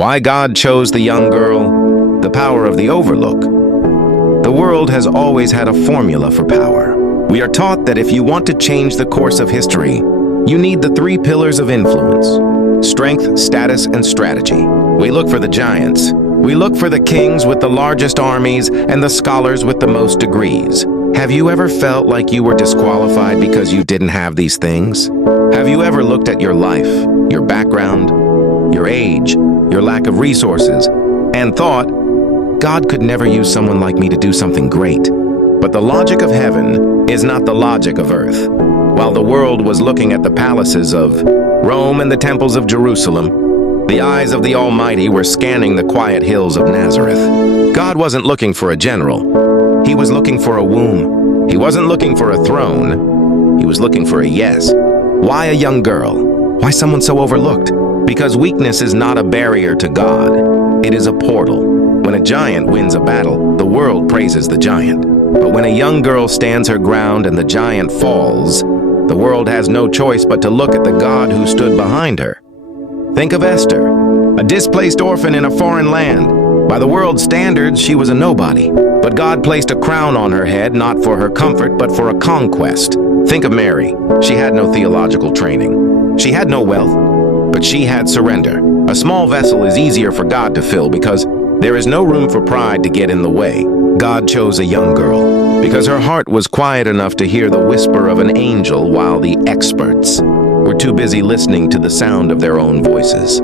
Why God chose the young girl? The power of the overlook. The world has always had a formula for power. We are taught that if you want to change the course of history, you need the three pillars of influence: strength, status, and strategy. We look for the giants. We look for the kings with the largest armies and the scholars with the most degrees. Have you ever felt like you were disqualified because you didn't have these things? Have you ever looked at your life, your background, your age, your lack of resources, and thought, God could never use someone like me to do something great? But the logic of heaven is not the logic of earth. While the world was looking at the palaces of Rome and the temples of Jerusalem, the eyes of the Almighty were scanning the quiet hills of Nazareth. God wasn't looking for a general. He was looking for a womb. He wasn't looking for a throne. He was looking for a yes. Why a young girl? Why someone so overlooked? Because weakness is not a barrier to God. It is a portal. When a giant wins a battle, the world praises the giant. But when a young girl stands her ground and the giant falls, the world has no choice but to look at the God who stood behind her. Think of Esther, a displaced orphan in a foreign land. By the world's standards, she was a nobody. But God placed a crown on her head, not for her comfort, but for a conquest. Think of Mary. She had no theological training. She had no wealth, but she had surrender. A small vessel is easier for God to fill because there is no room for pride to get in the way. God chose a young girl because her heart was quiet enough to hear the whisper of an angel while the experts were too busy listening to the sound of their own voices.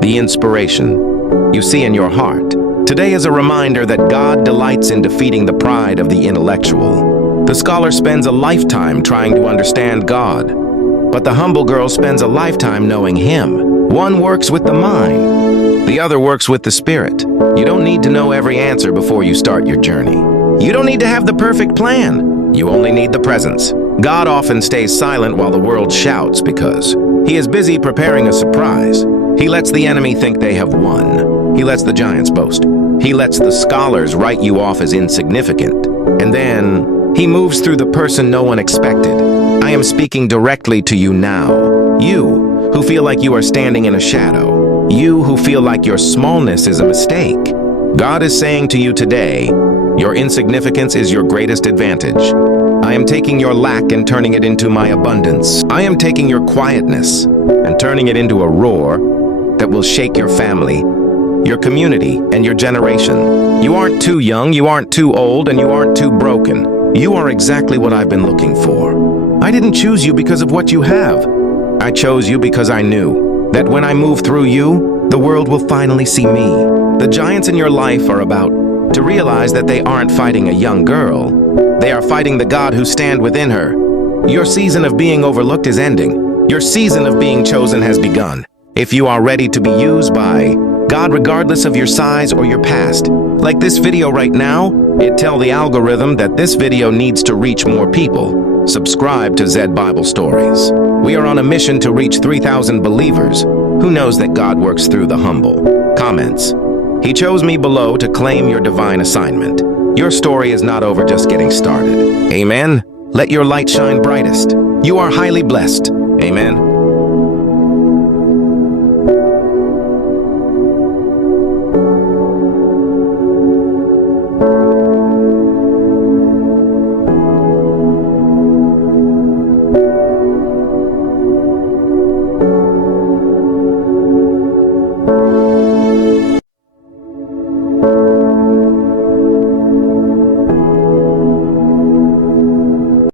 The inspiration you see in your heart today is a reminder that God delights in defeating the pride of the intellectual. The scholar spends a lifetime trying to understand God, but the humble girl spends a lifetime knowing Him. One works with the mind, the other works with the spirit. You don't need to know every answer before you start your journey. You don't need to have the perfect plan. You only need the presence. God often stays silent while the world shouts because He is busy preparing a surprise. He lets the enemy think they have won. He lets the giants boast. He lets the scholars write you off as insignificant. And then He moves through the person no one expected. I am speaking directly to you now. You who feel like you are standing in a shadow. You who feel like your smallness is a mistake. God is saying to you today, your insignificance is your greatest advantage. I am taking your lack and turning it into my abundance. I am taking your quietness and turning it into a roar that will shake your family, your community, and your generation. You aren't too young, you aren't too old, and you aren't too broken. You are exactly what I've been looking for. I didn't choose you because of what you have. I chose you because I knew that when I move through you, the world will finally see me. The giants in your life are about to realize that they aren't fighting a young girl. They are fighting the God who stands within her. Your season of being overlooked is ending. Your season of being chosen has begun. If you are ready to be used by God regardless of your size or your past, like this video right now, tell the algorithm that this video needs to reach more people. Subscribe to Zed Bible Stories. We are on a mission to reach 3,000 believers. Who knows that God works through the humble? Comments. He chose me below to claim your divine assignment. Your story is not over just getting started. Amen. Let your light shine brightest. You are highly blessed. Amen.